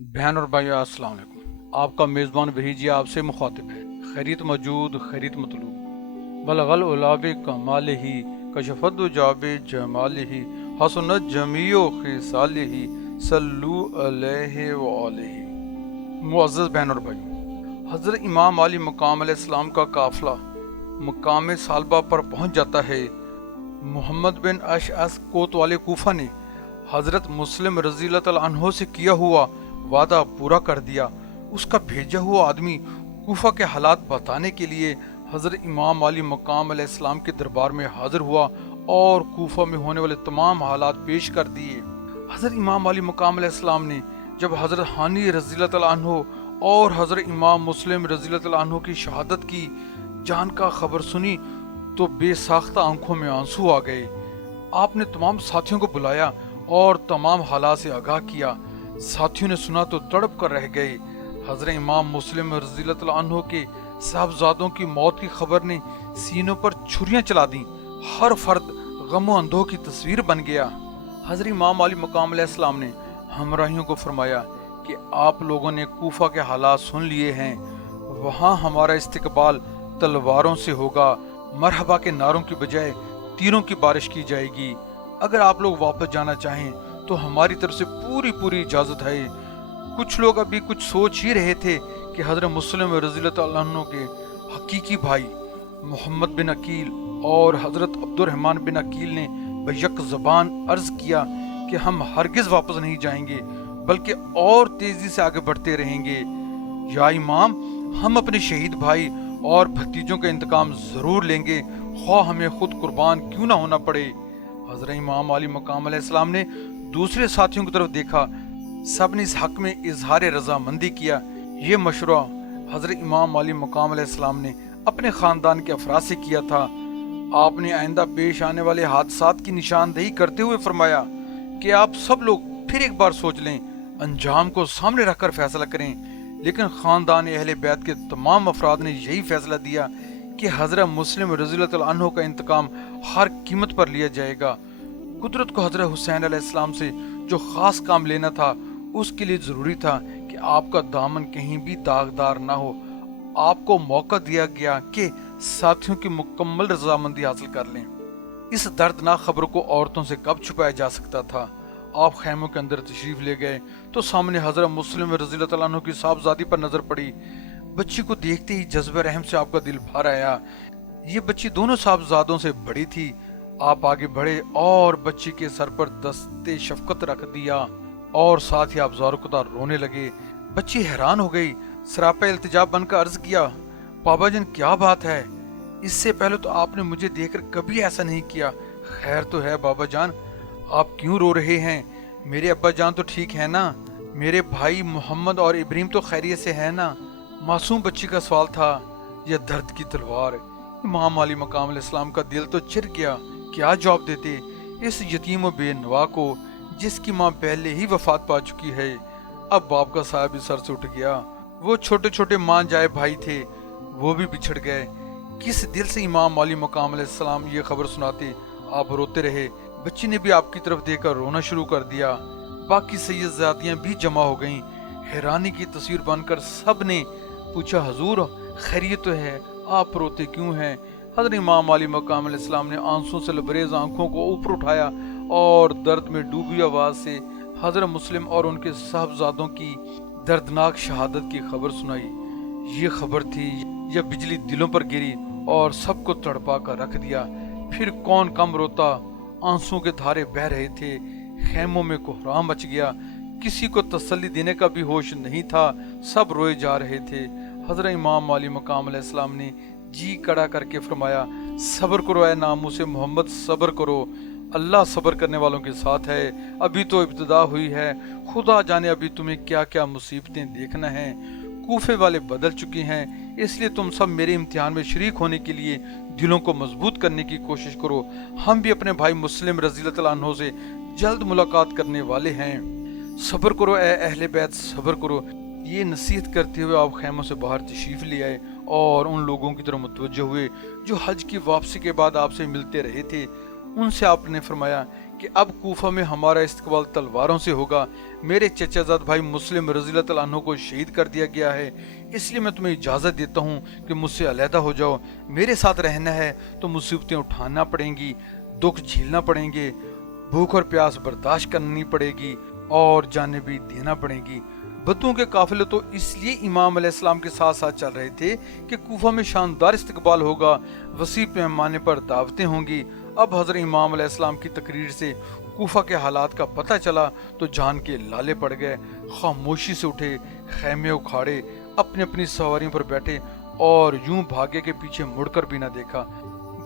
बहन और भाइयों अस्सलाम वालेकुम। आपका मेज़बान वही जी आपसे मुखातिब है। खैरियत मौजूद खैरियत मतलूब बलगल उलाब कमाल ही कशफद जाब जमाल ही हसनत जमीओ खिसाल ही सल्लु अलैहि व आलिहि। मुअज़्ज़ज़ बहन और भाइयों, हज़रत इमाम अली मकाम अलैहिस्सलाम का काफ़िला मकाम सालबा पर पहुंच जाता है। मोहम्मद बिन अशअस कोतवाले कूफा ने हज़रत मुस्लिम रज़ियल्लाहु तआला अन्हो से किया हुआ वादा पूरा कर दिया। उसका भेजा हुआ आदमी कूफा के हालात बताने के लिए हज़रत इमाम अली मकाम अलैहिस्सलाम के दरबार में हाजिर हुआ और कूफा में होने वाले तमाम हालात पेश कर दिए। हज़रत इमाम अली मकाम अलैहिस्सलाम ने जब हज़रत हानी रज़ियल्लाहु तआला अन्हो और हज़रत इमाम मुस्लिम रज़ियल्लाहु तआला अन्हो की शहादत की जान का खबर सुनी तो बेसाख्ता आंखों में आंसू आ गए। आपने तमाम साथियों को बुलाया और तमाम हालात से आगाह किया। साथियों ने सुना तो तड़प कर रह गए। हज़रत इमाम मुस्लिम रज़ियल्लाहु तआला अन्हो के साहबजादों की मौत की खबर ने सीनों पर छुरियां चला दी। हर फर्द गमो अंधों की तस्वीर बन गया। हज़रत इमाम अली मकाम अलैहिस्सलाम ने हमराहियों को फरमाया कि आप लोगों ने कूफा के हालात सुन लिए हैं, वहाँ हमारा इस्तकबाल तलवारों से होगा। मरहबा के नारों की बजाय तीरों की बारिश की जाएगी। अगर आप लोग वापस जाना चाहें तो हमारी तरफ से पूरी पूरी इजाज़त है। कुछ लोग अभी कुछ सोच ही रहे थे कि हज़रत मुस्लिम रज़ियल्लाहु तआला अन्हु के हकीकी भाई मोहम्मद बिन अकील और हज़रत अब्दुर्रहमान बिन अकील ने बैक ज़बान अर्ज़ किया कि हम हरगिज़ वापस नहीं जाएंगे बल्कि और तेज़ी से आगे बढ़ते रहेंगे। या इमाम, हम अपने शहीद भाई और भतीजों का इंतकाम ज़रूर लेंगे, ख्वाह हमें खुद कुर्बान क्यों ना होना पड़े। हज़रत इमाम अली मकाम अलैहिस्सलाम ने दूसरे साथियों की तरफ देखा। सब ने इस हक में इजहार रजामंदी किया। ये मशवरा हज़रत इमाम अली मकाम अलैहिस्सलाम ने अपने ख़ानदान के अफराद से किया था। आपने आइंदा पेश आने वाले हादसात की निशानदेही करते हुए फरमाया कि आप सब लोग फिर एक बार सोच लें, अंजाम को सामने रखकर फैसला करें। लेकिन ख़ानदान अहले बैत के तमाम अफराद ने यही फैसला दिया कि हज़रत मुस्लिम रज़ियल्लाहु तआला अन्हु का इंतकाम हर कीमत पर लिया जाएगा। कुदरत को हज़रत हुसैन अलैहिस्सलाम से जो ख़ास काम लेना था उसके लिए ज़रूरी था कि आपका दामन कहीं भी दागदार ना हो। आपको मौका दिया गया कि साथियों की मुकम्मल रजामंदी हासिल कर लें। इस दर्दनाक खबर को औरतों से कब छुपाया जा सकता था। आप खैमों के अंदर तशरीफ ले गए तो सामने हज़रत मुस्लिम रज़ियल्लाहु तआला अन्हु की साहबजादी पर नजर पड़ी। बच्ची को देखते ही जज्बे रहम से आपका दिल भर आया। ये बच्ची दोनों साहबजादों से बड़ी थी। आप आगे बढ़े और बच्ची के सर पर दस्ते शफकत रख दिया और साथ ही आप ज़ारुकता रोने लगे। बच्ची हैरान हो गई, सरापा इल्तिजा बनकर अर्ज किया, पापा जान क्या बात है? इससे पहले तो आपने मुझे देखकर कभी ऐसा नहीं किया। खैर तो है बाबा जान, आप क्यों रो रहे हैं? मेरे अब्बा जान तो ठीक है ना? मेरे भाई मोहम्मद और इब्राहिम तो खैरियत से है ना? मासूम बच्ची का सवाल था। यह दर्द की तलवार। इमाम अली मकाम अलैहिस्सलाम का दिल तो चिर गया। क्या जवाब देते इस यतीम व बेनवा को जिसकी माँ पहले ही वफात पा चुकी है। अब बाप का साया भी सर से उठ गया। वो छोटे छोटे मान जाए भाई थे, वो भी बिछड़ गए। किस दिल से इमाम अली मकाम अलैहिस्सलाम ये खबर सुनाते? आप रोते रहे। बच्ची ने भी आपकी तरफ देखकर रोना शुरू कर दिया। बाकी सैयदजादियां भी जमा हो गईं। हैरानी की तस्वीर बनकर सब ने पूछा, हुजूर खैरियत तो है, आप रोते क्यों हैं? हज़रत इमाम अली मकाम अलैहिस्सलाम ने आंसुओं से लबरेज आंखों को ऊपर उठाया और दर्द में डूबी आवाज से हज़रत मुस्लिम और उनके साहबजादों की दर्दनाक शहादत की खबर सुनाई। ये खबर थी यह बिजली दिलों पर गिरी और सबको तड़पा कर रख दिया। फिर कौन कम रोता? आंसुओं के धारे बह रहे थे। खैमों में कोहराम मच गया। किसी को तसल्ली देने का भी होश नहीं था। सब रोए जा रहे थे। हज़रत इमाम अली मकाम अलैहिस्सलाम ने जी कड़ा करके फरमाया, सब्र करो ऐ नामू से मोहम्मद, सब्र करो, अल्लाह सब्र करने वालों के साथ है। अभी तो इब्तिदा हुई है, खुदा जाने अभी तुम्हें क्या क्या मुसीबतें देखना है। कूफे वाले बदल चुके हैं, इसलिए तुम सब मेरे इम्तिहान में शरीक होने के लिए दिलों को मजबूत करने की कोशिश करो। हम भी अपने भाई मुस्लिम रज़ियल्लाहु तआला अन्हु से जल्द मुलाकात करने वाले हैं। सब्र करो ऐ अहले बैत, सब्र करो। ये नसीहत करते हुए आप खैमों से बाहर तशरीफ ले आए और उन लोगों की तरफ मुतवज्जो हुए जो हज की वापसी के बाद आपसे मिलते रहे थे। उनसे आपने फरमाया کہ अब कूफा में हमारा इस्तकबाल तलवारों से होगा। मेरे चचाजाद भाई मुस्लिम रज़ियल्लाहु अन्हु को शहीद कर दिया गया है, इसलिए मैं तुम्हें इजाज़त देता हूँ कि मुझसे अलहदा हो जाओ। मेरे साथ रहना है तो मुसीबतें उठाना पड़ेंगी, दुख झेलना पड़ेंगे, भूख और प्यास बर्दाश्त करनी पड़ेगी और जानें भी देना पड़ेंगी। बद्दुओं के काफिले तो इसलिए इमाम अलैहिस्सलाम के साथ साथ चल रहे थे कि कूफा में शानदार इस्तकबाल होगा, वसी पैमाने पर दावतें होंगी। अब हजरत इमाम अलैहिस्सलाम की तकरीर से कूफा के हालात का पता चला तो जान के लाले पड़ गए। खामोशी से उठे, खैमे उखाड़े, अपनी अपनी सवारियों पर बैठे और यूं भागे के पीछे मुड़कर भी न देखा।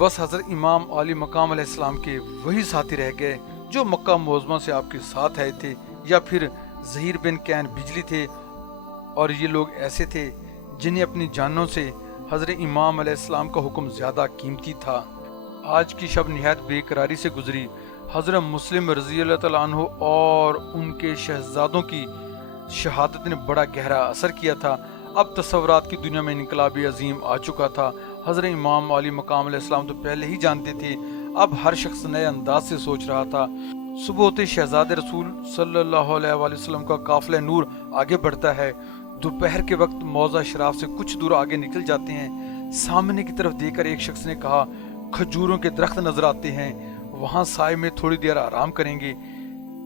बस हजरत इमाम आली मकाम अलैहिस्सलाम के वही साथी रह गए जो मक्का मुअज़्ज़मा से आपके साथ आए थे, या फिर ज़हीर बिन कैन बिजली थे। और ये लोग ऐसे थे जिन्हें अपनी जानों से हजरत इमाम अलैहिस्सलाम का हुक्म ज़्यादा कीमती था। आज की शब निहायत बेकरारी से गुजरी। हजरत मुस्लिम रज़ियल्लाहु तआला अन्हु और उनके शहजादों की शहादत ने बड़ा गहरा असर किया था। अब तस्वुरात की दुनिया में इनकलाबी अजीम आ चुका था। हजरत इमाम अली मकाम अलैहिस्सलाम तो पहले ही जानते थे, अब हर शख्स नए अंदाज से सोच रहा था। सुबह होते शहजादे रसूल सल्लल्लाहु अलैहि वसल्लम का काफिला नूर आगे बढ़ता है। दोपहर के वक्त मौजा शराफ से कुछ दूर आगे निकल जाते हैं। सामने की तरफ देखकर एक शख्स ने कहा, खजूरों के दरख्त नजर आते हैं, वहां साए में थोड़ी देर आराम करेंगे।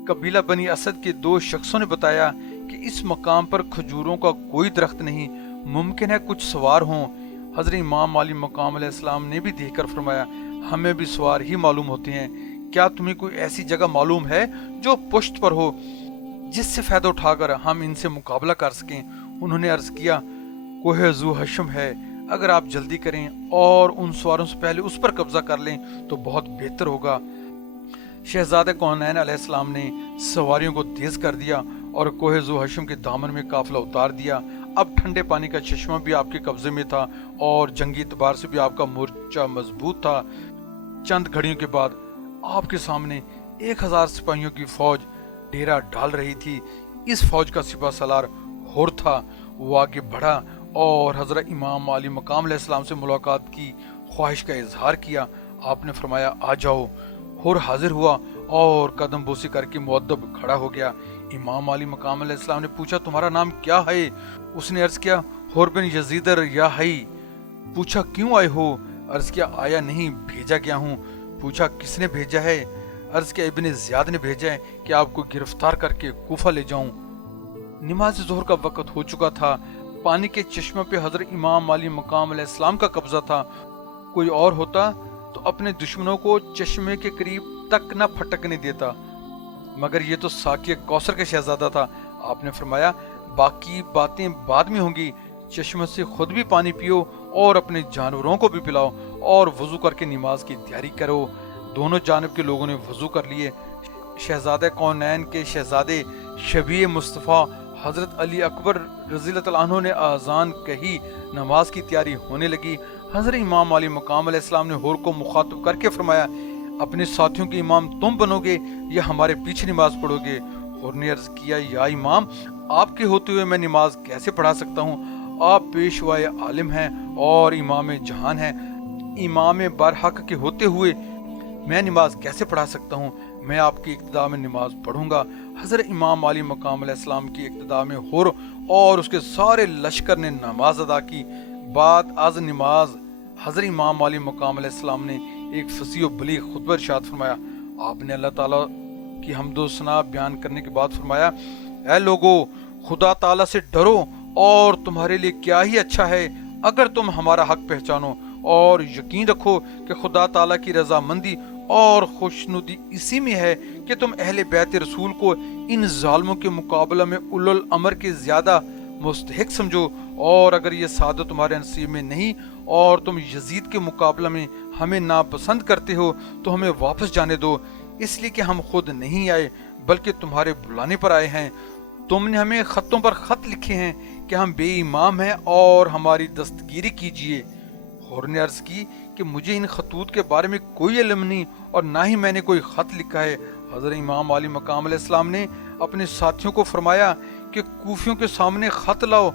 कबीला बनी असद के दो शख्सों ने बताया कि इस मकाम पर खजूरों का कोई दरख्त नहीं, मुमकिन है कुछ सवार हों। हजरत इमाम अली मकाम अलैहिस्सलाम ने भी देखकर फरमाया, हमें भी सवार ही मालूम होते हैं, क्या तुम्हें कोई ऐसी जगह मालूम है जो पुश्त पर हो, जिससे फायदा उठाकर हम इनसे मुकाबला कर सकें। उन्होंने अर्ज किया, कोहे ज़ू हशम है, अगर आप जल्दी करें और उन सवारों से पहले उस पर कब्जा कर लें तो बहुत बेहतर होगा। शहजादे कौनैन अलैहिस्सलाम ने सवारियों को तेज कर दिया और कोहे ज़ू हशम के दामन में काफिला उतार दिया। अब ठंडे पानी का चश्मा भी आपके कब्जे में था और जंगी एतबार से भी आपका मोर्चा मजबूत था। चंद घड़ियों के बाद आपके सामने 1000 सिपाहियों की फौज डेरा डाल रही थी। इस फौज का सिपा सलार हुर था। वो आगे बढ़ा और हजरत इमाम अली मकाम अलैहिस्सलाम से मुलाकात की ख्वाहिश का इजहार किया। आपने फरमाया, आ जाओ। हुर हाजिर हुआ और कदम बोसी करके मुअद्दब खड़ा हो गया। इमाम अली मकाम अलैहिस्सलाम ने पूछा, तुम्हारा नाम क्या है? उसने अर्ज किया, हुर बिन यजीद रियाही। पूछा, क्यों आए हो? अर्ज किया, आया नहीं, भेजा गया हूँ। पूछा, किसने भेजा है? अर्ज किया, इब्ने ज़ियाद ने भेजा है कि आपको गिरफ्तार करके कूफा ले जाऊं। नमाज ज़ोहर का वक्त हो चुका था। पानी के चश्मे पे हजरत इमाम अली मकाम अलैहिस्सलाम का कब्जा था। कोई और होता तो अपने दुश्मनों को चश्मे के करीब तक न फटकने देता, मगर ये तो साकी कौसर का शहजादा था। आपने फरमाया, बाकी बातें बाद में होंगी, चश्मे से खुद भी पानी पियो और अपने जानवरों को भी पिलाओ और वजू करके नमाज की तैयारी करो। दोनों जानब के लोगों ने वजू कर लिए। शहजादे कौनैन के शहजादे शबीए मुस्तफ़ा हजरत अली अकबर रज़ियल्लाहु अन्हु ने आज़ान कही, नमाज की तैयारी होने लगी। हजरत इमाम अली मकाम अलैहिस्सलाम ने हुर को मुखातब करके फरमाया, अपने साथियों के इमाम तुम बनोगे या हमारे पीछे नमाज पढ़ोगे? हुर ने अर्ज किया, या इमाम, आपके होते हुए मैं नमाज कैसे पढ़ा सकता हूँ? आप पेशवाए आलिम हैं और इमाम जहान हैं। इमाम बरहक के होते हुए मैं नमाज कैसे पढ़ा सकता हूँ? मैं आपकी इक्तदा में नमाज पढ़ूंगा। हजरत इमाम अली मकाम अलैहिस्सलाम की इक्तदा में हुर और उसके सारे लश्कर ने नमाज अदा की। बाद आज नमाज हजरत इमाम अली मकाम अलैहिस्सलाम ने एक फसीह व बलीग खुतबा इरशाद फरमाया। आपने अल्लाह ताला की हम्दो सना बयान करने के बाद फरमाया, ऐ लोगो, खुदा ताला से डरो और तुम्हारे लिए क्या ही अच्छा है अगर तुम हमारा हक पहचानो और यकीन रखो कि खुदा ताला की रजामंदी और खुशनुदी इसी में है कि तुम अहले बैत रसूल को इन जालिमों के मुकाबला में उलुल अमर के ज्यादा मुस्तहिक समझो। और अगर ये सादत तुम्हारे नसीब में नहीं और तुम यजीद के मुकाबला में हमें नापसंद करते हो तो हमें वापस जाने दो, इसलिए कि हम खुद नहीं आए बल्कि तुम्हारे बुलाने पर आए हैं। तुमने हमें खतों पर खत लिखे हैं कि हम बेईमान हैं और हमारी दस्तगीरी कीजिए। हुर ने अर्ज की कि मुझे इन खतूत के बारे में कोई इल्म नहीं और ना ही मैंने कोई खत लिखा है। हजरत इमाम अली मकाम अलैहिस्सलाम ने अपने साथियों को फरमाया कि कूफियों के सामने खत लाओ,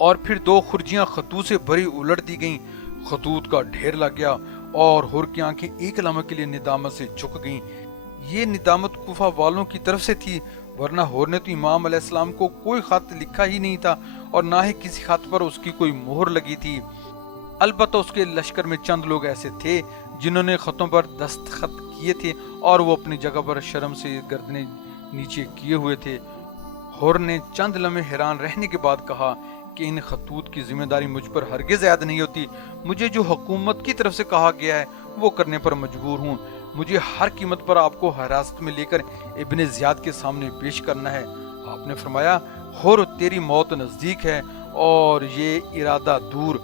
और फिर 2 खुर्जियां खतूत से भरी उलट दी गईं। खतूत का ढेर लग गया और हुर की आंखें एक लम्हे के लिए निदामत से झुक गईं। یہ ندامت کوفہ والوں کی طرف سے تھی، ورنہ ہور نے تو امام علیہ السلام کو کوئی خط لکھا ہی نہیں تھا اور نہ ہی کسی خط پر اس کی کوئی مہر لگی تھی۔ البتہ اس کے لشکر میں چند لوگ ایسے تھے جنہوں نے خطوں پر دستخط کیے تھے اور وہ اپنی جگہ پر شرم سے گردنیں نیچے کیے ہوئے تھے۔ ہور نے چند لمحے حیران رہنے کے بعد کہا کہ ان خطوط کی ذمہ داری مجھ پر ہرگز عائد نہیں ہوتی۔ مجھے جو حکومت کی طرف سے کہا گیا ہے وہ کرنے پر مجبور ہوں۔ مجھے ہر قیمت پر آپ کو حراست میں لے کر ابن زیاد کے سامنے پیش کرنا ہے۔ آپ نے فرمایا، ہور تیری موت نزدیک ہے اور یہ ارادہ دور،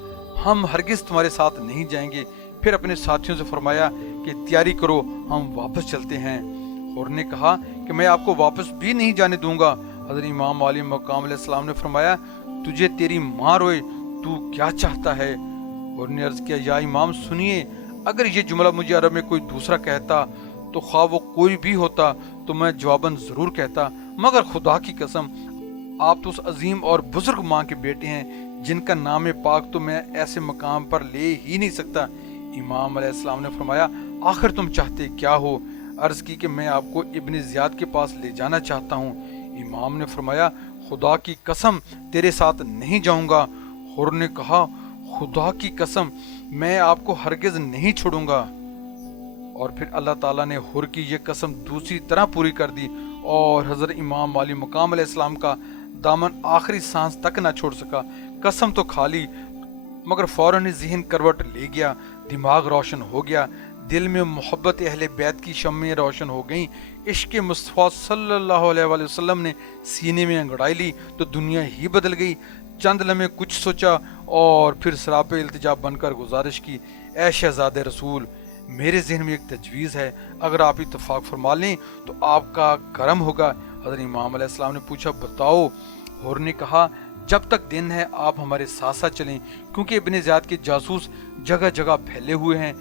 ہم ہرگز تمہارے ساتھ نہیں جائیں گے۔ پھر اپنے ساتھیوں سے فرمایا کہ تیاری کرو، ہم واپس چلتے ہیں۔ ہور نے کہا کہ میں آپ کو واپس بھی نہیں جانے دوں گا۔ حضرت امام علی مقام علیہ السلام نے فرمایا، تجھے تیری ماں روئے، تو کیا چاہتا ہے؟ ہور نے عرض کیا، یا امام سنیے، اگر یہ جملہ مجھے عرب میں کوئی دوسرا کہتا تو خواہ وہ کوئی بھی ہوتا تو میں جواباً ضرور کہتا، مگر خدا کی قسم آپ تو اس عظیم اور بزرگ ماں کے بیٹے ہیں جن کا نام پاک تو میں ایسے مقام پر لے ہی نہیں سکتا۔ امام علیہ السلام نے فرمایا، آخر تم چاہتے کیا ہو؟ عرض کی کہ میں آپ کو ابن زیاد کے پاس لے جانا چاہتا ہوں۔ امام نے فرمایا، خدا کی قسم تیرے ساتھ نہیں جاؤں گا۔ ہور نے کہا، خدا کی قسم میں آپ کو ہرگز نہیں چھوڑوں گا۔ اور پھر اللہ تعالیٰ نے ہور کی یہ قسم دوسری طرح پوری کر دی اور حضرت امام علی مقام علیہ السلام کا دامن آخری سانس تک نہ چھوڑ سکا۔ قسم تو کھا لی مگر فوراً ذہن کروٹ لے گیا، دماغ روشن ہو گیا، دل میں محبت اہل بیت کی شمعیں روشن ہو گئیں۔ عشق مصطفیٰ صلی اللہ علیہ وآلہ وسلم نے سینے میں انگڑائی لی تو دنیا ہی بدل گئی۔ چند لمحے کچھ سوچا اور پھر سراپے التجا بن کر گزارش کی، اے شہزاد رسول، میرے ذہن میں ایک تجویز ہے، اگر آپ اتفاق فرما لیں تو آپ کا کرم ہوگا۔ حضرت امام علیہ السلام نے پوچھا، بتاؤ۔ ہور نے کہا، جب تک دن ہے آپ ہمارے ساتھ ساتھ چلیں، کیونکہ ابن زیاد کے جاسوس جگہ جگہ پھیلے ہوئے ہیں۔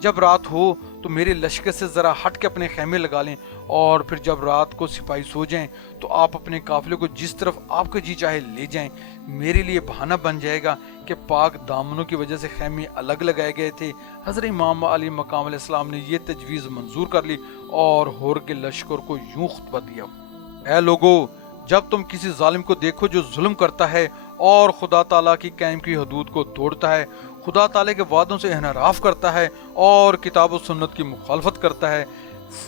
جب رات ہو تو میرے لشکر سے ذرا ہٹ کے اپنے خیمے لگا لیں، اور پھر جب رات کو سپاہی سو جائیں تو آپ اپنے قافلے کو جس طرف آپ کا جی چاہے لے جائیں۔ میرے لیے بہانہ بن جائے گا کہ پاک دامنوں کی وجہ سے خیمے الگ لگائے گئے تھے۔ حضرت امام علی مقام علیہ السلام نے یہ تجویز منظور کر لی اور ہور کے لشکر کو یوں خطبہ دیا، اے لوگو، جب تم کسی ظالم کو دیکھو جو ظلم کرتا ہے اور خدا تعالیٰ کی قائم کی حدود کو توڑتا ہے، خدا تعالیٰ کے وعدوں سے انحراف کرتا ہے اور کتاب و سنت کی مخالفت کرتا ہے،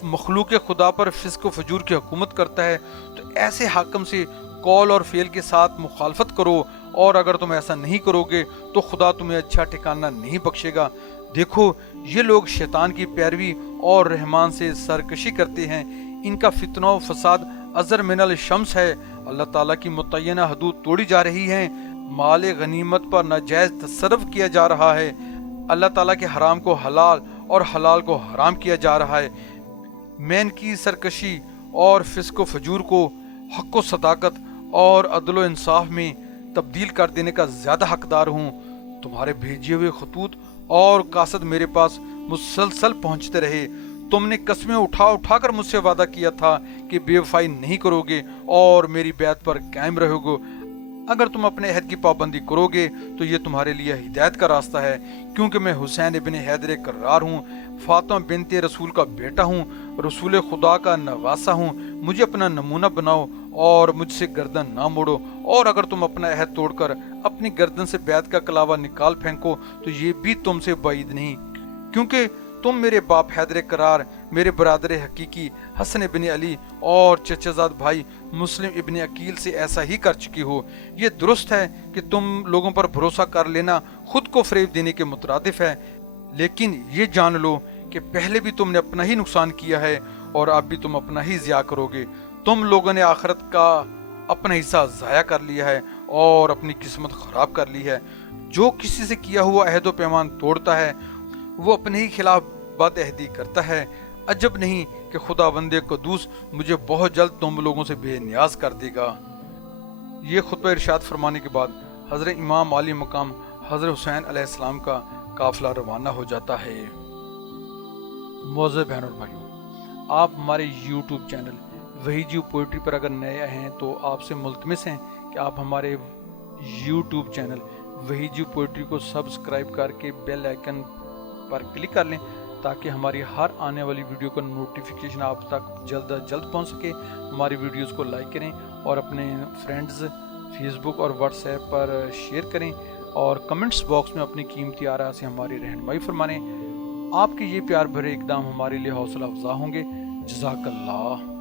مخلوق خدا پر فسق و فجور کی حکومت کرتا ہے، تو ایسے حاکم سے قول اور فعل کے ساتھ مخالفت کرو، اور اگر تم ایسا نہیں کرو گے تو خدا تمہیں اچھا ٹھکانہ نہیں بخشے گا۔ دیکھو، یہ لوگ شیطان کی پیروی اور رحمان سے سرکشی کرتے ہیں، ان کا فتنہ و فساد ازر من الشمس ہے۔ اللہ تعالیٰ کی متعینہ حدود توڑی جا رہی ہیں، مال غنیمت پر ناجائز تصرف کیا جا رہا ہے، اللہ تعالیٰ کے حرام کو حلال اور حلال کو حرام کیا جا رہا ہے۔ میں ان کی سرکشی اور فسق و فجور کو حق و صداقت اور عدل و انصاف میں تبدیل کر دینے کا زیادہ حقدار ہوں۔ تمہارے بھیجے ہوئے خطوط اور قاصد میرے پاس مسلسل پہنچتے رہے، تم نے قسمیں اٹھا اٹھا کر مجھ سے وعدہ کیا تھا کہ بے وفائی نہیں کرو گے اور میری بیعت پر قائم رہو گے۔ اگر تم اپنے عہد کی پابندی کرو گے تو یہ تمہارے لیے ہدایت کا راستہ ہے، کیونکہ میں حسین ابن حیدر کرار ہوں، فاطمہ بنت رسول کا بیٹا ہوں، رسول خدا کا نواسا ہوں۔ مجھے اپنا نمونہ بناؤ اور مجھ سے گردن نہ موڑو، اور اگر تم اپنا عہد توڑ کر اپنی گردن سے بیعت کا کلاوہ نکال پھینکو تو یہ بھی تم سے بعید نہیں، کیونکہ تم میرے باپ حیدر کرار، میرے برادر حقیقی حسن ابن علی اور چچا زاد بھائی مسلم ابن عقیل سے ایسا ہی کر چکی ہو۔ یہ درست ہے کہ تم لوگوں پر بھروسہ کر لینا خود کو فریب دینے کے مترادف ہے، لیکن یہ جان لو کہ پہلے بھی تم نے اپنا ہی نقصان کیا ہے اور اب بھی تم اپنا ہی ضیاع کرو گے۔ تم لوگوں نے آخرت کا اپنا حصہ ضائع کر لیا ہے اور اپنی قسمت خراب کر لی ہے۔ جو کسی سے کیا ہوا عہد و پیمان توڑتا ہے وہ اپنے ہی خلاف بد عہدی کرتا ہے۔ عجب نہیں کہ خدا بند قدوس مجھے بہت جلد تم لوگوں سے بے نیاز کر دے گا۔ یہ خطبہ ارشاد فرمانے کے بعد حضرت امام علی مقام حضرت حسین علیہ السلام کا قافلہ روانہ ہو جاتا ہے۔ معزز بہن اور بھائیوں، آپ ہمارے یوٹیوب چینل وحی جیو پوئٹری پر اگر نئے ہیں تو آپ سے ملتمس ہیں کہ آپ ہمارے یوٹیوب چینل وحی جیو پوئٹری کو سبسکرائب کر کے بیل آئیکن پر کلک کر لیں تاکہ ہماری ہر آنے والی ویڈیو کا نوٹیفیکیشن آپ تک جلد از جلد پہنچ سکے۔ ہماری ویڈیوز کو لائک کریں اور اپنے فرینڈز فیس بک اور واٹس ایپ پر شیئر کریں، اور کمنٹس باکس میں اپنی قیمتی آراء سے ہماری رہنمائی فرمائیں۔ آپ کے یہ پیار بھرے اقدام ہمارے لیے حوصلہ افزا ہوں گے۔ جزاک اللہ۔